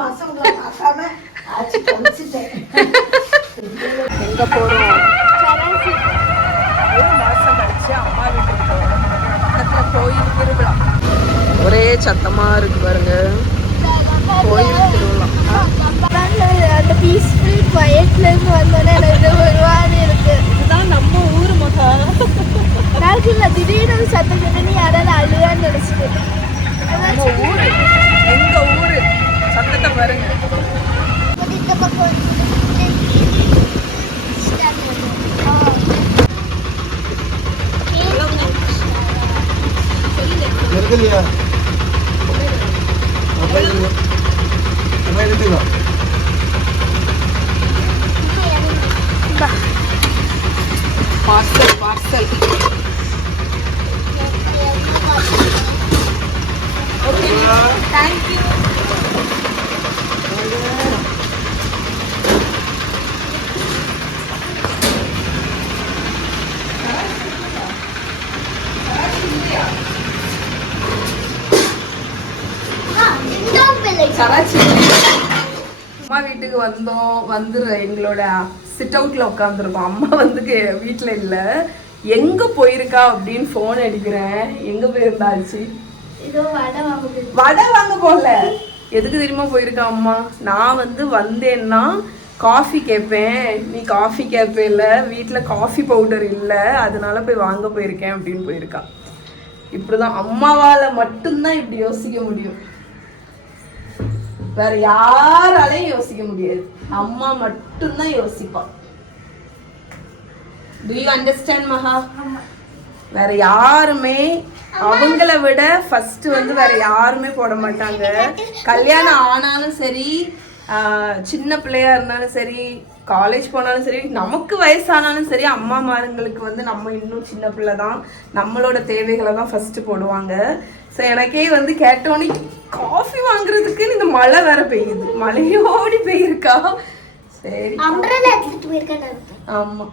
மாசம் பார்க்காம ஆச்சு கழிச்சிட்டேன். எங்க போறோம்? ஒரு மாசம் கழிச்சு அம்மா வீட்டுக்கு போறோம். பக்கத்துல கோயில் திருவிழா. ஒரே சத்தமா இருக்கு பாருங்க. கோயில் திருவிழா. அந்த பீஸ்ஃபுல் குவைட்ல இருந்து வந்தோடனே எனக்கு ஒரு மாதிரி இருக்கு. இதுதான் நம்ம ஊர் மகா. நாளைக்கு இல்லை திடீர்னு சத்தம் கேட்டு யாராவது அழுவான்னு நினைச்சிட்டு. நம்ம ஊரு, எங்க ஊரு சத்தத்தை பாருங்க. Parcel parcel. Okay, thank you. அம்மா வீட்டுக்கு வந்தோம். எங்களோட சிட் அவுட்ல உட்காந்துருக்கோம். அம்மா வந்து வீட்டுல இல்ல, எங்க போயிருக்கா அப்படின்னு போன் அடிக்கிறேன். எங்க போயிருந்தாச்சு? வடை வாங்க போல. எதுக்கு தெரியுமா போயிருக்கா அம்மா? நான் வந்து வந்தேன்னா காஃபி கேட்பேன், நீ காஃபி கேட்பேல, வீட்டில் காஃபி பவுடர் இல்லை, அதனால போய் வாங்க போயிருக்கேன் அப்படின்னு போயிருக்கா. இப்படிதான் அம்மாவால மட்டும்தான் இப்படி யோசிக்க முடியும். வேற யாராலையும் யோசிக்க முடியாது. அம்மா மட்டும்தான் யோசிப்பா. Do you understand மகா? வேற யாருமே அவங்கள விட ஃபர்ஸ்ட் வந்து வேற யாருமே போட மாட்டாங்க. கல்யாணம் ஆனாலும் சரி, சின்ன பிள்ளையா இருந்தாலும் சரி, காலேஜ் போனாலும் சரி, நமக்கு வயசானாலும் சரி, அம்மா மாருங்களுக்கு வந்து நம்ம இன்னும் சின்ன பிள்ளை தான், நம்மளோட தேவைகளை தான் ஃபர்ஸ்ட் போடுவாங்க. ஸோ எனக்கே வந்து கேட்டோன்னே காஃபி வாங்குறதுக்கு இந்த மழை வேற பெய்யுது, மழையோடி பெய்யிருக்கா. சரி, ஆமா,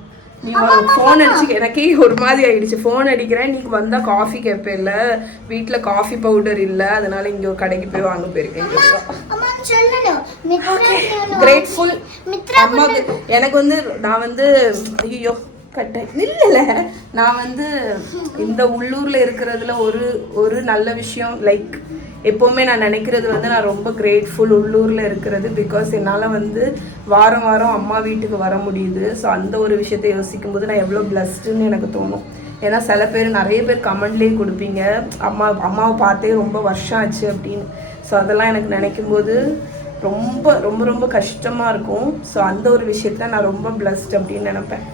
நீ ஃபோன் அடிச்சு எனக்கே ஒரு மாதிரி ஆயிடுச்சு. ஃபோன் அடிக்கிறேன், நீ வந்தா காஃபி கேட்பேன்ல, வீட்டில் காஃபி பவுடர் இல்லை, அதனால இங்கே ஒரு கடைக்கு போய் வாங்க போயிருக்கேன். கிரேட்ஃபுல் அம்மாவுக்கு. எனக்கு வந்து நான் வந்து ஐயோ இல்லைல்ல, நான் வந்து இந்த உள்ளூர்ல இருக்கிறதுல ஒரு நல்ல விஷயம், லைக் எப்போவுமே நான் நினைக்கிறது வந்து நான் ரொம்ப கிரேட்ஃபுல் உள்ளூரில் இருக்கிறது. பிகாஸ் என்னால் வந்து வாரம் வாரம் அம்மா வீட்டுக்கு வர முடியுது. ஸோ அந்த ஒரு விஷயத்தை யோசிக்கும் போது நான் எவ்வளோ பிளஸ்டுன்னு எனக்கு தோணும். ஏன்னா சில பேர், நிறைய பேர் கமெண்ட்லேயே கொடுப்பீங்க, அம்மாவை பார்த்தே ரொம்ப வருஷம் ஆச்சு அப்படின்னு. ஸோ அதெல்லாம் எனக்கு நினைக்கும் போது ரொம்ப ரொம்ப ரொம்ப கஷ்டமாக இருக்கும். ஸோ அந்த ஒரு விஷயத்தில் நான் ரொம்ப பிளஸ்ட் அப்படின்னு நினைப்பேன்.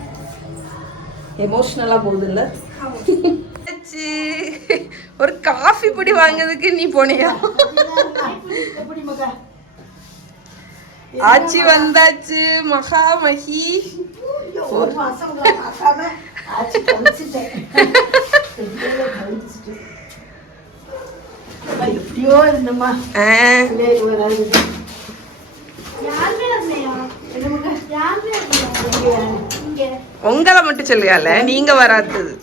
எமோஷ்னலாக போகுது இல்லை? ஒரு காஃபி பொடி வாங்குறதுக்கு நீ போனியா? ஆச்சி வந்தாச்சு, மகா மகி. ஒரு மாசம் பார்க்காம ஆச்சு கழிச்சிட்டேன். எப்படியோ இருந்தம்மா. உங்களை மட்டும் சொல்லியால, நீங்க வராதது.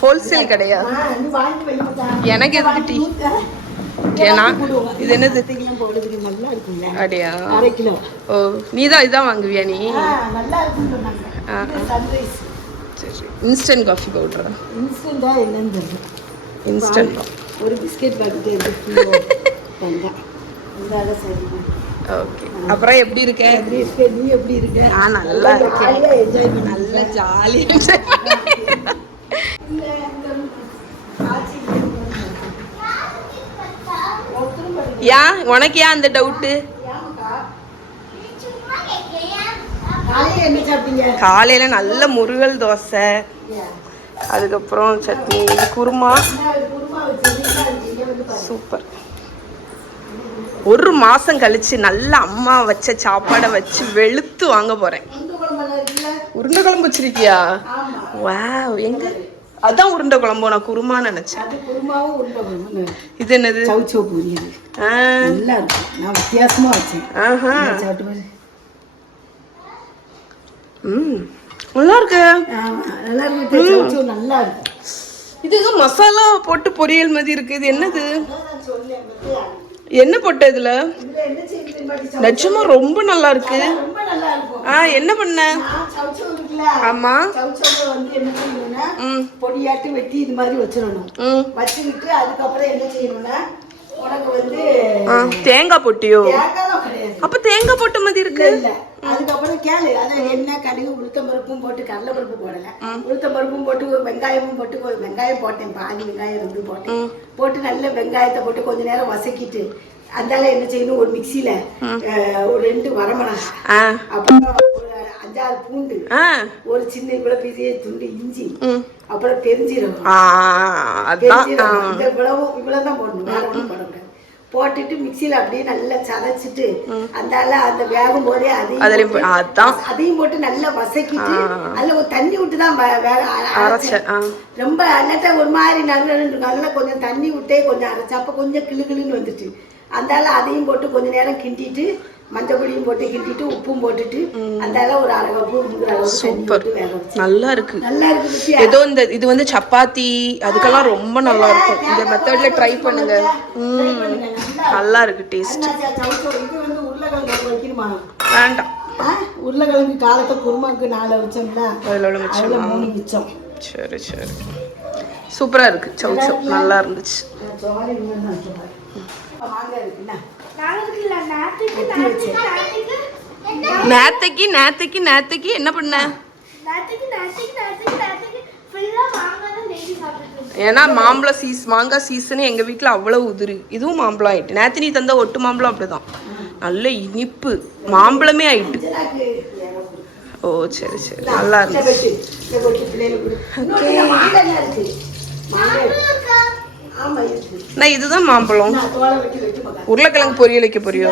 ஹோல்சேல் கடையா? எனக்கு எதுக்கு டீ? இது என்னது? அப்படியா? ஓ, நீதான் இதான் வாங்குவியா நீ? சரி, இன்ஸ்டன்ட் காஃபி பவுடரா? இன்ஸ்டன்ட் ஒரு பிஸ்கெட் பாக்கெட். ஓகே, அப்புறம் எப்படி இருக்க? நீ எப்படி இருக்க? நான் நல்லா இருக்கேன், நல்ல ஜாலியா. ஏன் உனக்கு ஏன் அந்த டவுட்டு? காலையில நல்ல முருகல் தோசை, அதுக்கப்புறம் சட்னி, குருமா. சூப்பர். ஒரு மாசம் கழிச்சு நல்ல அம்மா வச்ச சாப்பாடை வச்சு வெளுத்து வாங்க போறேன். உருண்டை குழம்பு வச்சிருக்கியா? வாவ், எங்க? அதான் உருண்டை குழம்பு, நான் குருமா நினைச்சேன். இது என்னது? வித்தியாசமா வச்சேன். நல்லா இருக்கு. நல்லா இருக்கு. இது ஏதோ மசாலா போட்டு பொரியல் மாதிரி இருக்கு. இது என்னது? என்ன போட்ட இதுல? நிஜமா ரொம்ப நல்லா இருக்கு. என்ன பண்ண? ஆமா, பொடியாட்டு வெட்டி இது மாதிரி வச்சிடணும். வச்சுக்கிட்டு அதுக்கப்புறம் என்ன செய்யணும்னா உனக்கு வந்து தேங்காய் போட்டியோ? அப்ப தேங்காய் போட்ட மாதிரி இருக்கு. அதுக்கப்புறம் கேளு, அதான் என்ன கடுகு உளுத்தம் பருப்பும் போட்டு கடலை பருப்பு போடல, உளுத்தம் பருப்பும் போட்டு வெங்காயமும் போட்டு வெங்காயம் போட்டேன், பாதி வெங்காயம் 2 போட்டேன். போட்டு நல்ல வெங்காயத்தை போட்டு கொஞ்ச நேரம் வதக்கிட்டு அந்தால என்ன செய்யணும், ஒரு மிக்சியில ஒரு 2 வரமிளகாய், அப்புறம் ஒரு 5-6 பூண்டு, ஒரு சின்ன இவ்வளவு பெரிய துண்டு இஞ்சி, அப்புறம் பெருஞ்சீரகம், இவ்வளவுதான் போடணும், வேற ஒன்றும் போடக்கூடாது. போட்டுட்டு மிக்சியில அப்படியே நல்லா சதைச்சிட்டு அந்த வேகும் போதே அதையும் போட்டு நல்லா வதக்கிட்டு அதுல ஒரு தண்ணி விட்டு தான் அரைச்சேன். ரொம்ப அன்னட்ட ஒரு மாதிரி நல்லா கொஞ்சம் தண்ணி விட்டே கொஞ்சம் அரைச்சப்ப கொஞ்சம் கிளுகிளுன்னு வந்துட்டு அதையும் போட்டு கொஞ்ச நேரம் கிண்டிட்டு மஞ்சள் பொடியும் போட்டு கிண்டிட்டு உப்பும் போட்டுட்டு ஒரு அரை கப்பு சூப்பர், நல்லா இருக்கு. ஏதோ இது வந்து சப்பாத்தி அதுக்கெல்லாம் ரொம்ப நல்லா இருக்கும். இந்த மெத்தட்ல ட்ரை பண்ணுங்க. நல்லா இருக்கு டேஸ்ட். வேண்டாம், உருளைக்கிழங்கு காலத்தை குருமாக்கு 4 வச்சோம்ல, அதுல 3 மிச்சம். சரி சரி, சூப்பரா இருக்கு. சவு சவு நல்லா இருந்துச்சு. நேத்தைக்கு என்ன பண்ண? ஏன்னா மாங்காய் சீசன் எங்க வீட்டுல அவ்வளவு உதிரி. இதுவும் மாம்பழம் ஆயிட்டு. நேத்து நீ தந்த ஒட்டு மாம்பழம் அப்படிதான், நல்ல இனிப்பு மாம்பழமே ஆயிட்டு. ஓ சரி சரி, நல்லா இருந்துச்சு. இதுதான் மாம்பழம். உருளைக்கிழங்கு பொரியல் வைக்க போறியோ?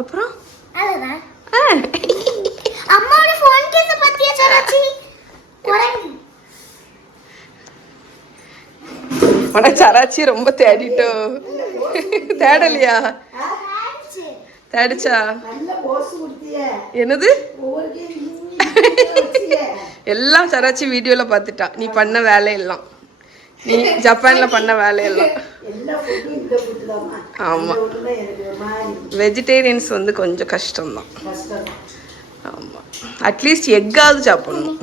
அப்புறம் அம்மாவோட ஃபோன் கேஸ பத்தியா சராச்சி? சராச்சி ரொம்ப தேடிட்டோ? தேடலையா? தேடிச்சா? என்னது? எல்லாம் சராச்சி வீடியோல பாத்துட்டா. நீ பண்ண வேலையெல்லாம், நீ ஜப்பான்ல பண்ண வேலையெல்லாம். ஆமா, வெஜிடேரியன்ஸ் வந்து கொஞ்சம் கஷ்டம்தான். ஆமா, அட்லீஸ்ட் எக்காவது சாப்பிடணும்.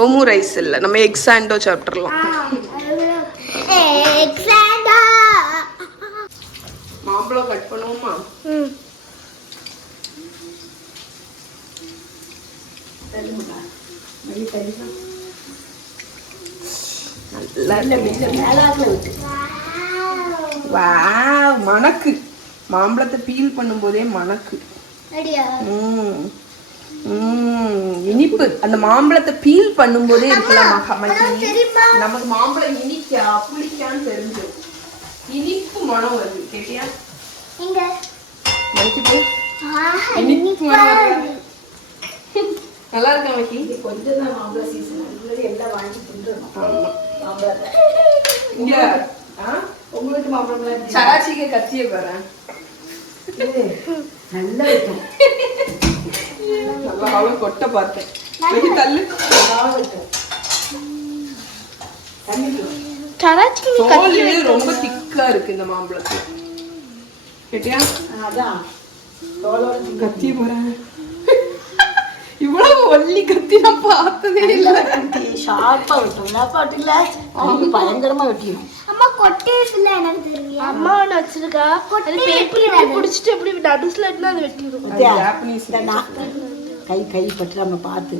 ஓமு ரைஸ் இல்ல, நம்ம எக் சாண்டோ சாப்பிடலாம். மாம்பழம் கட் பண்ணுவோமா? மணக்கு, மாம்பழத்தை பீல் பண்ணும் போதே மணக்கு. இனிப்பு அந்த மாம்பழத்தை பீல் பண்ணும் போதே இருக்கலாம். நமக்கு மாம்பழம் இனிக்கா புளிக்கான்னு தெரிஞ்சு இனிப்பு மனம் வருது. கேட்டியா? இனிப்பு மனம் நல்லா இருக்கா மக்கி? கொஞ்சம் தான் மாம்பழ சீசன், எல்லாம் வாங்கி தின்றோம். இங்க உங்களுக்கு மாம்பழம் சராச்சிக்கு கத்திய பாரு, நல்லா இருக்கும். நல்லா அவ்வளவு கொட்டை பார்த்தேன். வெடி தள்ளு. ரொம்ப திக்கா இருக்கு இந்த மாம்பழத்துல. கேட்டியா? அதான் கத்திய பாரு, இவ்வளவு ஒல்லி கத்தி நான் பார்த்ததே இல்ல. ஷார்ப்பா வெட்டும், பயங்கரமா வெட்டிடும். அம்மா கொட்டே இல்ல, எனக்கு தெரியும். அம்மா ஒண்ணு வச்சிருக்கா, அது பேப்பர் இப்படி புடிச்சிட்டு அப்படி நடுஸ்ல இருந்தா அது வெட்டிடும். ஜாப்பனீஸ் கை பட்டு நம்ம பார்த்து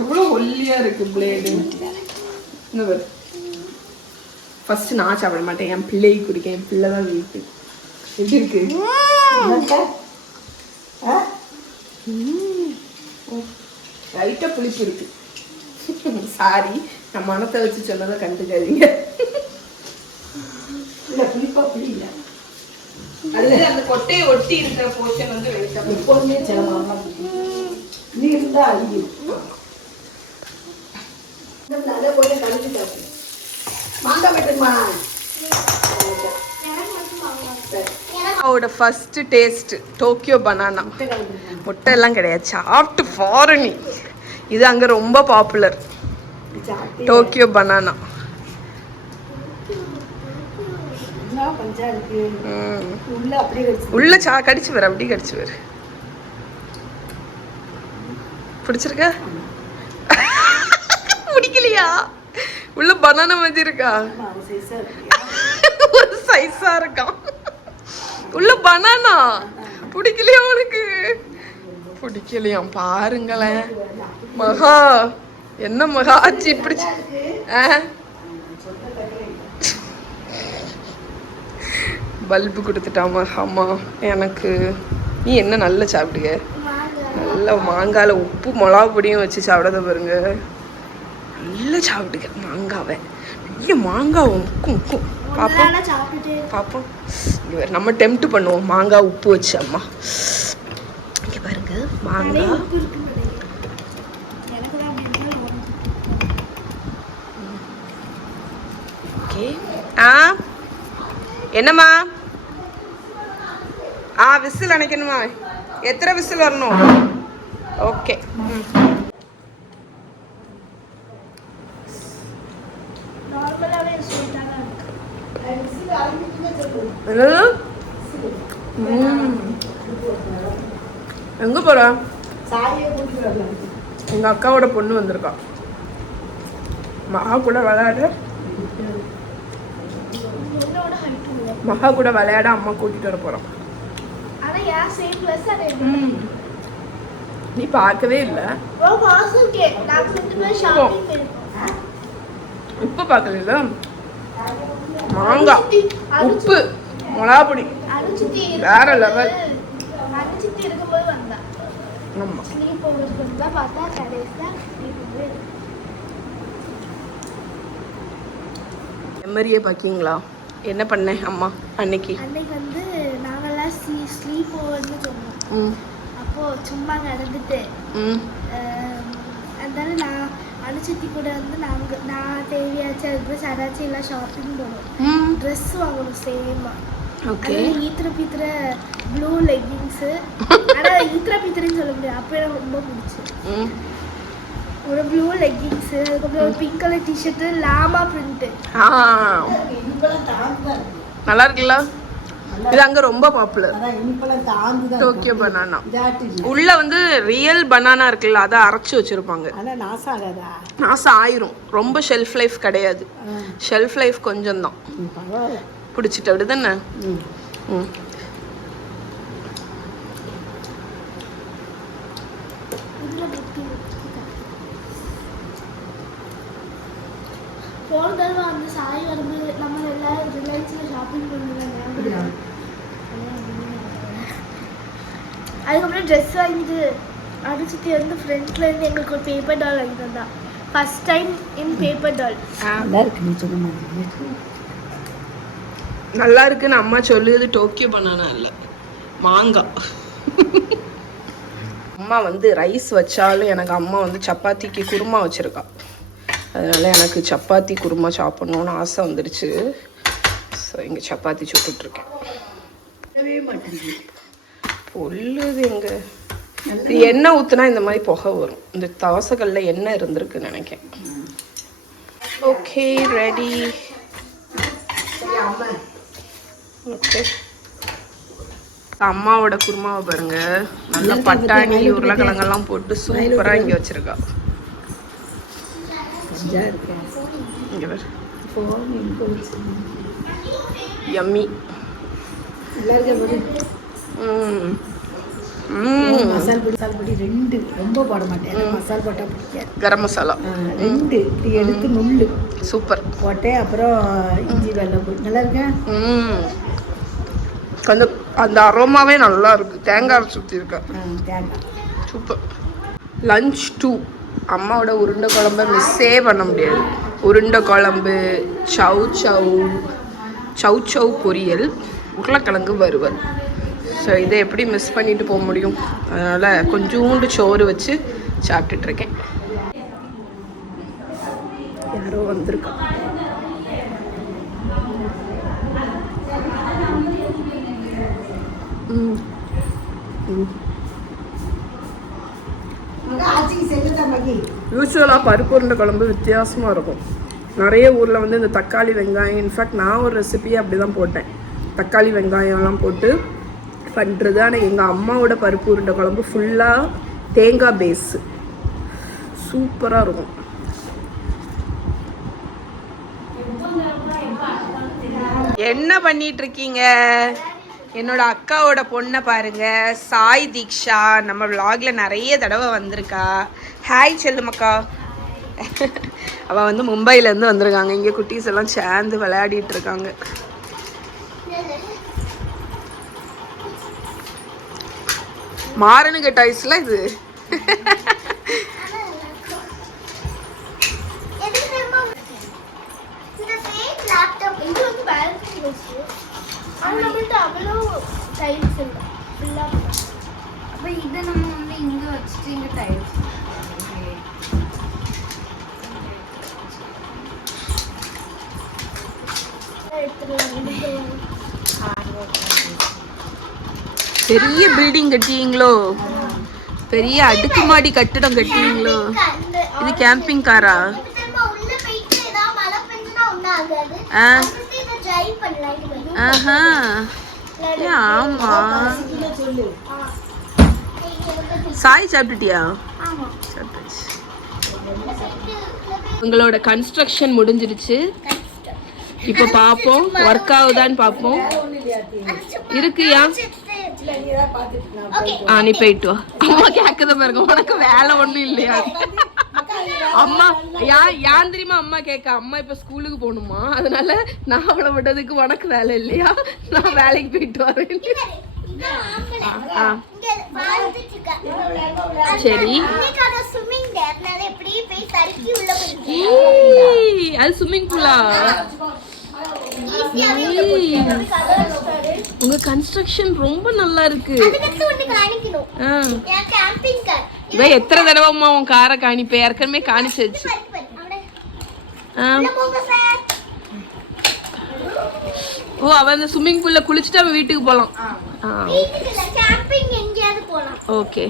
எவ்வளவு ஒல்லியா இருக்கு பிளேடு. ஃபர்ஸ்ட் நான் சாப்பிட மாட்டேன், என் பிள்ளைக்கு குடிக்க. என் பிள்ளை தான் வீட்டு. எப்படி இருக்கு? லைட்டா புளிப்பு இருக்கு. சாரி, நான் மனத்தை வச்சு சொன்னதை கண்டுக்காதீங்க. ரொம்ப புரியல. அது அந்த கொட்டையை ஒட்டி இருக்கிற போர்ஷன் வந்து வெயிட்டபிள். எப்போதுமே செலவாக நீ இருந்தா அழியும். நல்லா போய் கலந்து சாப்பிடு. மாங்காய் வெட்டுமா? அவரோட ஃபர்ஸ்ட் டேஸ்ட் டோக்கியோ பனானா. முட்டை எல்லாம் கிடையாது, சாப்பிட்டு ஃபாரினி. இது அங்க ரொம்ப பாப்புலர், டோக்கியோ பனானா. உள்ள கடிச்சு வர, அப்படி கடிச்சு வர. பிடிச்சிருக்க? பிடிக்கலையா? உள்ள பனானா மாதிரி இருக்கா? ஒரு சைஸா இருக்கான் உள்ள பனானா. பிடிக்கலையா உனக்கு? பிடிக்கலையா? பாருங்களேன் மகா, என்ன மகா ஆச்சு இப்படி? பல்பு கொடுத்துட்டாமா அம்மா எனக்கு. நீ என்ன நல்லா சாப்பிடுங்க, நல்ல மாங்காயில் உப்பு மிளகா பொடியும் வச்சு சாப்பிடாத பாருங்க. நல்லா சாப்பிடுங்க மாங்காவை, நல்ல மாங்காய் உப்பும் உப்பும். பார்ப்போம் பார்ப்போம், நம்ம டெம்ப்ட் பண்ணுவோம் மாங்காய் உப்பு வச்சு. அம்மா இங்கே பாருங்க மாங்காய். ஓகே. என்னம்மா? விசில் அணைக்கணுமா? எத்தனை விசில் வரணும்? ஓகே. எங்க போற? எங்க அக்காவோட பொண்ணு வந்திருக்கா, மகா கூட விளையாட. மகா கூட விளையாட அம்மா கூட்டிட்டு வர போறோம். நீ பார்க்கவே இல்ல? இப்ப பார்க்கல. மாங்காய் உப்பு மிளகா பொடி வேற லெவல். மெமரியை பாக்கீங்களா? என்ன பண்ணேன் அம்மா அன்னைக்கு? வந்து நாங்கெல்லாம் ஸ்லீப் ஓவர்னு சொன்னோம். அப்போ சும்மா நடந்துட்டு அதனால நான் அனுச்சித்தி கூட வந்து நான் தேவையாச்சு அதுக்கு சராச்சி எல்லாம் ஷாப்பிங் போனோம். ட்ரெஸ் வாங்கணும் சேமா. ஓகே. ஈத்திர பீத்திர ப்ளூ லெகின்ஸு. ஆனால் ஈத்திர பீத்திரன்னு சொல்ல முடியாது, அப்போ எனக்கு ரொம்ப பிடிச்சி. ஒரு ப்ளூ லெகின்ஸு, அதுக்கப்புறம் ஒரு பிங்க் கலர் டிஷர்ட்டு, லாமா பிரிண்ட்டு. நல்லா இருக்குல்ல? இது அங்க ரொம்ப பாப்புலர், டோக்கியோ பனானா. உள்ள வந்து ரியல் பனானா இருக்குல்ல, அதை அரைச்சு வச்சிருப்பாங்க. நாசா ஆயிரும். ரொம்ப ஷெல்ஃப் லைஃப் கிடையாது, ஷெல்ஃப் லைஃப் கொஞ்சம் தான். பிடிச்சிட்டு அப்படி தானே? போன தடவை அந்த சாய் வரும்போது நம்ம எல்லாரும் ரிலையன்ஸில் ஷாப்பிங் பண்ணுவாங்க. அதுக்கப்புறம் ட்ரெஸ் வாங்கிட்டு அடிச்சுட்டு வந்து ஃப்ரெண்ட்லேருந்து எங்களுக்கு ஒரு பேப்பர் டால் வாங்கிட்டு வந்தா. ஃபர்ஸ்ட் டைம் இன் பேப்பர் டால். நல்லா இருக்கு. நீ சொன்ன மாதிரி நல்லா இருக்குன்னு அம்மா சொல்லுது. டோக்கியோ பனானா இல்லை, மாங்காய். அம்மா வந்து ரைஸ் வச்சாலும் எனக்கு அம்மா வந்து சப்பாத்திக்கு குருமா வச்சுருக்கா. அதனால எனக்கு சப்பாத்தி குருமா சாப்பிட்ணுன்னு ஆசை வந்துடுச்சு. ஸோ இங்கே சப்பாத்தி சுட்டுட்ருக்கேன். பொல்லுது எங்க? இது எண்ணெய் ஊற்றுனா இந்த மாதிரி புகை வரும். இந்த தவசைகள்ல எண்ணெய் இருந்திருக்குன்னு நினைக்கிறேன். Okay, ready. ஓகே, அம்மாவோட குருமாவை பாருங்க, நல்லா பட்டாணி உருளைக்கிழங்கெல்லாம் போட்டு சூப்பராக இங்கே வச்சிருக்கா. யம்மி. மசால் பொடி ரெண்டு, ரொம்ப போட மாட்டேன், மசால் போட்டா பிடிக்காது. கரம் மசாலா ரெண்டு இப்படி எடுத்து நுள்ளு சூப்பர் போட்டேன். அப்புறம் இஞ்சி வெள்ளம் போட்டு நல்லா இருக்கேன். கொஞ்சம் அந்த அரோமாவே நல்லா இருக்கு. தேங்காய் சுற்றி இருக்கா, தேங்காய் சூப்பர். லஞ்ச் 2. அம்மாவோட உருண்டை குழம்பு மிஸ்ஸே பண்ண முடியாது. உருண்டை குழம்பு, சவு சவு, சவ் சவ் பொரியல், உருளைக்கிழங்கு வறுவல். ஸோ இதை எப்படி மிஸ் பண்ணிட்டு போக முடியும்? அதனால் கொஞ்சோண்டு சோறு வச்சு சாப்பிட்டுட்ருக்கேன். யாரோ வந்திருக்கா. யூஸ்வலாக பருப்பு உருண்டை குழம்பு வித்தியாசமாக இருக்கும். நிறைய ஊரில் வந்து இந்த தக்காளி வெங்காயம், இன்ஃபேக்ட் நான் ஒரு ரெசிபியை அப்படி தான் போட்டேன், தக்காளி வெங்காயம்லாம் போட்டு பண்ணுறது. ஆனால் எங்கள் அம்மாவோட பருப்பு உருண்டை குழம்பு ஃபுல்லாக தேங்காய் பேஸு, சூப்பராக இருக்கும். என்ன பண்ணிட்டு இருக்கீங்க? என்னோட அக்காவோட பொண்ணை பாருங்க, சாய் தீக்ஷா. நம்ம vlogல நிறைய தடவை வந்திருக்கா. ஹாய் செல்லுமக்கா. அவள் வந்து மும்பையிலேருந்து வந்திருக்காங்க. இங்கே குட்டீஸ் எல்லாம் சேர்ந்து விளையாடிட்டு இருக்காங்க. மாறனுங்க டாய்ஸ்ல இது. அப்போ இதை நம்ம வந்து இங்கே வச்சுட்டு இங்கே டைல்ஸ் பெரிய பில்டிங் கட்டிங்களோ? பெரிய அடுக்குமாடி கட்டிடம் கட்டிங்களோ? இது கேம்பிங் காரா? ஆஹா, ஆமா. சாய் சாப்பிட்டுட்டியா? உங்களோட கன்ஸ்ட்ரக்ஷன் முடிஞ்சிருச்சு. இப்போ பார்ப்போம் ஒர்க் ஆகுதான்னு பார்ப்போம். இருக்குயா? நீ போயிட்டு வா. அம்மா கேட்கத பாருங்க, உனக்கு வேலை ஒண்ணும் இல்லையா? அம்மா ஏன் தெரியுமா அம்மா கேட்க, அம்மா இப்ப ஸ்கூலுக்கு போகணுமா, அதனால நான் அவளை விட்டதுக்கு உனக்கு வேலை இல்லையா, நான் வேலைக்கு போயிட்டு வரேன். சரி, அது ஸ்விம்மிங் பூலா? உங்க கன்ஸ்ட்ரக்ஷன் ரொம்ப நல்லா இருக்கு. இவன் எத்தனை தடவைமா உன் காரை காணிப்ப? ஏற்கனவே காணிச்சிருச்சு. ஓ, அவன் அந்த ஸ்விம்மிங் பூல்ல குளிச்சுட்டு அவன் வீட்டுக்கு போலாம். Okay,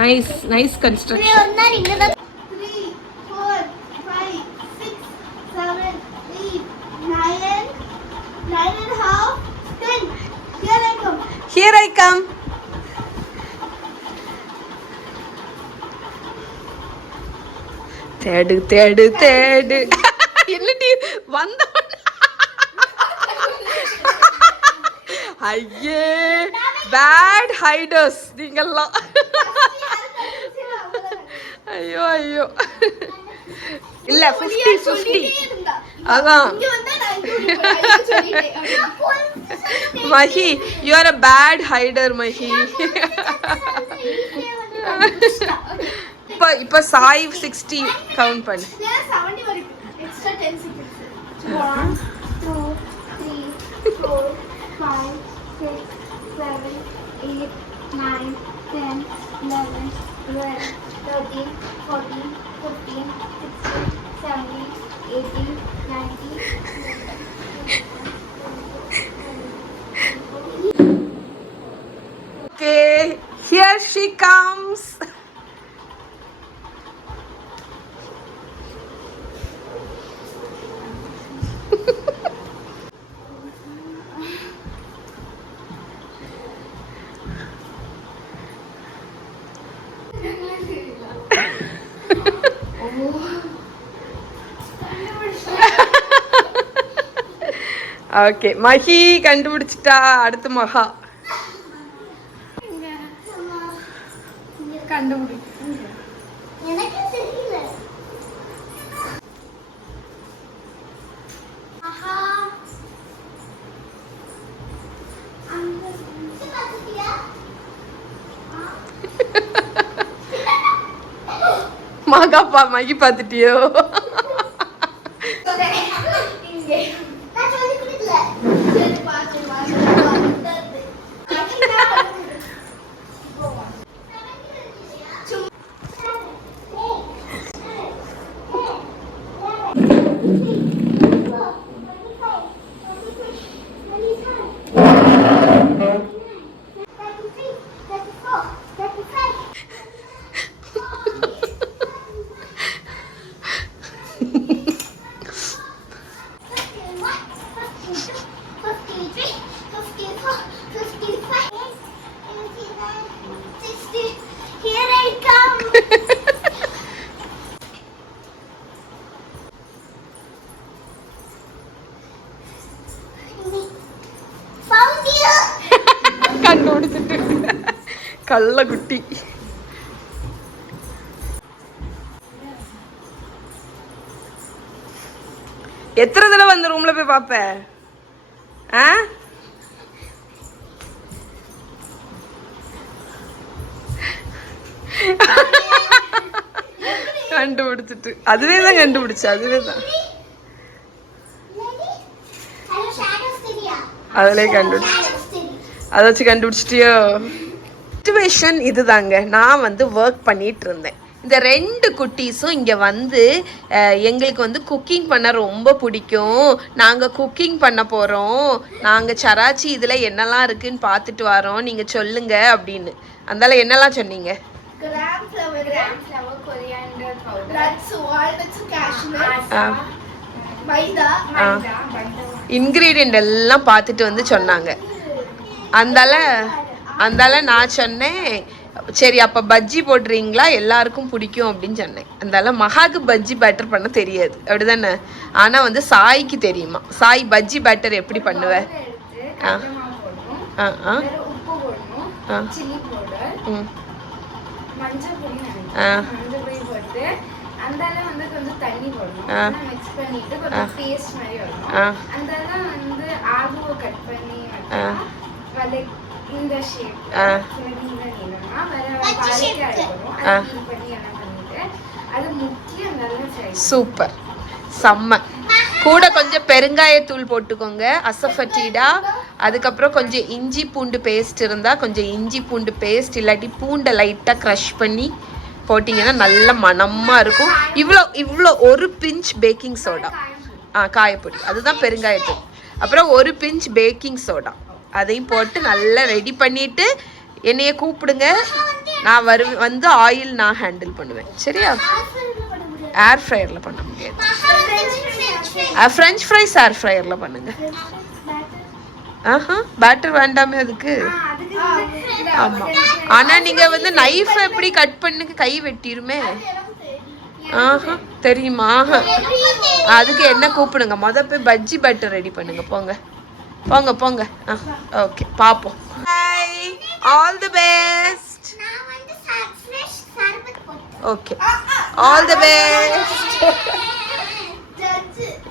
nice nice construction. 3, 4, 5, 6, 7, 8, 9, 9 and a half, 10. Here I come. Here I come. தேடு தேடு தேடு. என்னடி வந்த? ஐயே, பேட் ஹைடர்ஸ் நீங்கெல்லாம். ஐயோ ஐயோ. இல்ல 50-50 அதான். Mahi, you are a bad hider Mahi. இப்ப சாய் 60 கவுண்ட் பண்ணு. 70 வரைக்கும் extra 10 seconds. 1 2 3 4 5 6 7 8 9 10 11 12 13 14 15 16 17 18 19. Okay, here she comes. Okay, Mahi கண்டுபிடிச்சிட்டா. அடுத்து மகா கண்டுபிடிக்க எனக்கு தெரியல. ஆஹா, அந்த பாத்தியா? மகாப்பா, மகி பார்த்துட்டியோ? இங்கே நான் சொல்லி கண்டுபிடிச்சிட்டு கள்ள குட்டி. எத்தனை தடவை அந்த ரூம்ல போய் பாப்ப? கண்டுபிடிச்சிட்டு அதுவே தான் கண்டுபிடிச்சு. அதுவே தான் அதிலே கண்டுபிடிச்சு. அதை வச்சு கண்டுபிடிச்சிட்டியோ? சிச்சுவேஷன் இதுதாங்க. நான் வந்து ஒர்க் பண்ணிட்டு இருந்தேன். இந்த 2 குட்டீஸும் இங்கே வந்து எங்களுக்கு வந்து குக்கிங் பண்ண ரொம்ப பிடிக்கும், நாங்கள் குக்கிங் பண்ண போகிறோம், நாங்கள் சராச்சி இதில் என்னெல்லாம் இருக்குன்னு பார்த்துட்டு வரோம், நீங்கள் சொல்லுங்க அப்படின்னு. அதனால என்னெல்லாம் சொன்னீங்க? gram flour, coriander powder, nuts, walnuts, cashew, மைதா, இன்க்ரீடியண்ட் எல்லாம் பார்த்துட்டு வந்து சொன்னாங்க. அந்தால நான் சொன்னேன், சரி அப்போ பஜ்ஜி போடுறீங்களா, எல்லாருக்கும் பிடிக்கும் அப்படின்னு சொன்னேன். அந்தால மகாக்கு பஜ்ஜி பேட்டர் பண்ண தெரியாது அப்படிதானே, ஆனால் வந்து சாய்க்கு தெரியுமா. சாய் பஜ்ஜி பேட்டர் எப்படி பண்ணுவேன்? சூப்பர், செம்ம. கூட கொஞ்சம் பெருங்காயத்தூள் போட்டுக்கோங்க, அசஃபட்டீடா. அதுக்கப்புறம் கொஞ்சம் இஞ்சி பூண்டு பேஸ்ட் இருந்தால் கொஞ்சம் இஞ்சி பூண்டு பேஸ்ட், இல்லாட்டி பூண்டை லைட்டாக க்ரஷ் பண்ணி போட்டிங்கன்னா நல்ல மணமாக இருக்கும். இவ்வளோ ஒரு பிஞ்ச் பேக்கிங் சோடா, காயப்பொடி, அதுதான் பெருங்காயத்தூள். அப்புறம் ஒரு பிஞ்ச் பேக்கிங் சோடா, அதையும் போட்டு நல்லா ரெடி பண்ணிவிட்டு என்னைய கூப்பிடுங்க. நான் வந்து ஆயில் நான் ஹேண்டில் பண்ணுவேன், சரியா? ஏர் ஃப்ரையரில் பண்ண முடியாது. ஃப்ரெஞ்ச் ஃப்ரைஸ் ஏர் ஃப்ரையரில் பண்ணுங்க. பேட்டர் வேண்டாமே அதுக்கு. ஆமாம், ஆனால் நீங்கள் வந்து நைஃபை எப்படி கட் பண்ணுங்க, கை வெட்டிருமே. தெரியுமா? அதுக்கு என்ன கூப்பிடுங்க, போய் பஜ்ஜி பேட்டர் ரெடி பண்ணுங்க. போங்க போங்க போங்க. ஓகே, பார்ப்போம். All the best. Okay, all the best.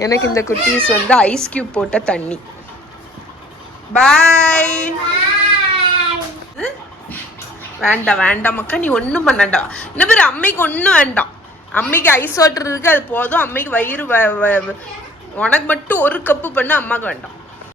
எனக்கு இந்த குட்டீஸ் வந்து ஐஸ் கியூப் போட்ட தண்ணி. பாய். வேண்டாம் வேண்டாம் அக்கா, நீ ஒன்றும் பண்ணாண்டா. என்ன பேர், அம்மைக்கு ஒன்றும் வேண்டாம். அம்மைக்கு ஐஸ் வாட்டர் இருக்கு, அது போதும். அம்மைக்கு வயிறு உனக்கு மட்டும் 1 கப்பு பண்ண, அம்மாவுக்கு வேண்டாம்.